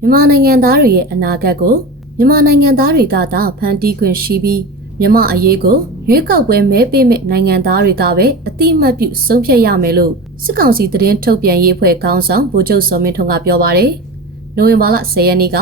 မြန်မာနိုင်ငံသားတွေရဲ့အနာဂတ်ကိုမြန်မာနိုင်ငံသားတွေကသာဖန်တီးခွင့်ရှိပြီးမြန်မာအရေးကိုရွေးကောက်ပွဲမဲပေးမဲ့နိုင်ငံသားတွေကပဲအတိအမှတ်ပြုဆုံးဖြတ်ရမယ်လို့စစ်ကောင်စီသတင်းထုတ်ပြန်ရေးအဖွဲ့ခေါင်းဆောင်ဗိုလ်ချုပ်စောမင်းထွန်းကပြောပါတယ်။နိုဝင်ဘာလ10ရက်နေ့က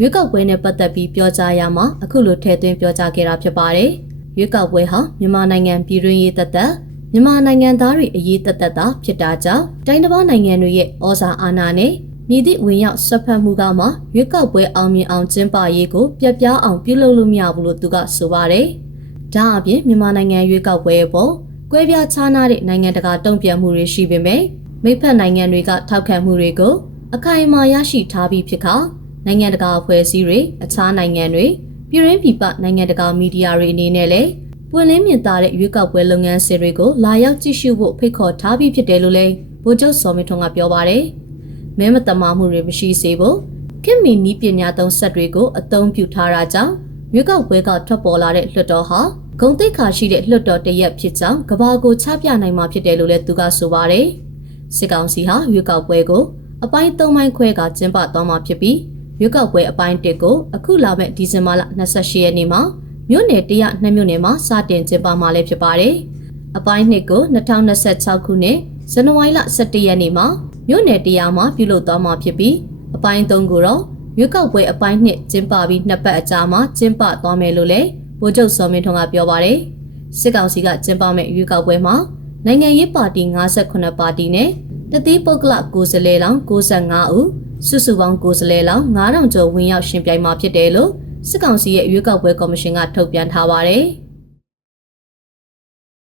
ရွေးကောက်ပွဲနဲ့ပတ်သက်ပြီးပြောကြားရမှာအခုလိုထည့်သွင်းပြောကြားခဲ့တာဖြစ်ပါတယ်။ရွေးကောက်ပွဲဟာမြန်မာနိုင်ငံပြည်တွင်းရေးသက်သက်မြန်မာနိုင်ငံသားတွေအရေးသက်သက်သာဖြစ်တာကြောင့်တိုင်းတစ်ပါးနိုင်ငံတွေရဲ့ဩဇာအာဏာနဲ့ မြည်သည့်ဝင်ရောက်ဆွတ်ဖက်မှုကမှရွေးကောက်ပွဲအောင်မြင်အောင်ကျင်းပရေးကိုပြက်ပြားအောင်ပြုလုပ်လို့မရဘူးလို့သူကဆိုပါတယ်။ဒါအပြင်မြန်မာနိုင်ငံရွေးကောက်ပွဲပေါ်ကွဲပြားခြားနားတဲ့နိုင်ငံတကာတုံ့ပြန်မှုတွေရှိပေမဲ့မိဖက်နိုင်ငံတွေကထောက်ခံမှုတွေကိုအခိုင်အမာရရှိထားပြီးဖြစ်ခါနိုင်ငံတကာအဖွဲ့အစည်းတွေအခြားနိုင်ငံတွေပြည်ရင်းပြည်ပနိုင်ငံတကာမီဒီယာတွေအနေနဲ့လည်းပွင့်လင်းမြင်သာတဲ့ရွေးကောက်ပွဲလုပ်ငန်းစဉ်တွေကိုလာရောက်ကြည့်ရှုဖို့ဖိတ်ခေါ်ထားပြီးဖြစ်တယ်လို့လည်းဗိုလ်ချုပ်စောမင်းထွန်းကပြောပါတယ်။ မဲမတမာမှုတွေမရှိစေဖို့ခင်မီနီးပညာသုံးဆက်တွေကိုအသုံးပြုထားတာကြောင့်ရွေးကောက်ပွဲကထွက်ပေါ်လာတဲ့လွှတ်တော်ဟာဂုံတိတ်ခါရှိတဲ့လွှတ်တော်တရက်ဖြစ်ကြောင်းကဘာကိုချပြနိုင်မှာဖြစ်တယ်လို့လည်းသူကဆိုပါတယ်။စစ်ကောင်စီဟာရွေးကောက်ပွဲကိုအပိုင်း၃ပိုင်းခွဲကကျင်းပသွားမှာဖြစ်ပြီးရွေးကောက်ပွဲအပိုင်း၁ကိုအခုလာမယ့်ဒီဇင်ဘာလ28ရက်နေ့မှာမြို့နယ်102မြို့နယ်မှာစတင်ကျင်းပမှာလည်းဖြစ်ပါတယ်။အပိုင်း2ကို2026ခုနှစ် ဇန်နဝါရီလ17ရက်နေ့မှာမြို့နယ်100မှာပြုလုပ်သွားမှာဖြစ်ပြီးအပိုင်း3ကိုတော့ရွေးကောက်ပွဲအပိုင်း2ကျင်းပပြီးနှစ်ပတ်အကြာမှာကျင်းပသွားမယ်လို့လည်းဗိုလ်ချုပ်စောမင်းထွန်းကပြောပါတယ်။စစ်ကောင်စီကကျင်းပမဲ့ရွေးကောက်ပွဲမှာနိုင်ငံရေးပါတီ58ပါတီနဲ့တတိပုဂ္ဂလကိုယ်စားလှယ်လောင်း65ဦးစုစုပေါင်းကိုယ်စားလှယ်လောင်း9000ကျော်ဝင်ရောက်ရှင်ပြိုင်မှာဖြစ်တယ်လို့စစ်ကောင်စီရဲ့ရွေးကောက်ပွဲကော်မရှင်ကထုတ်ပြန်ထားပါတယ်။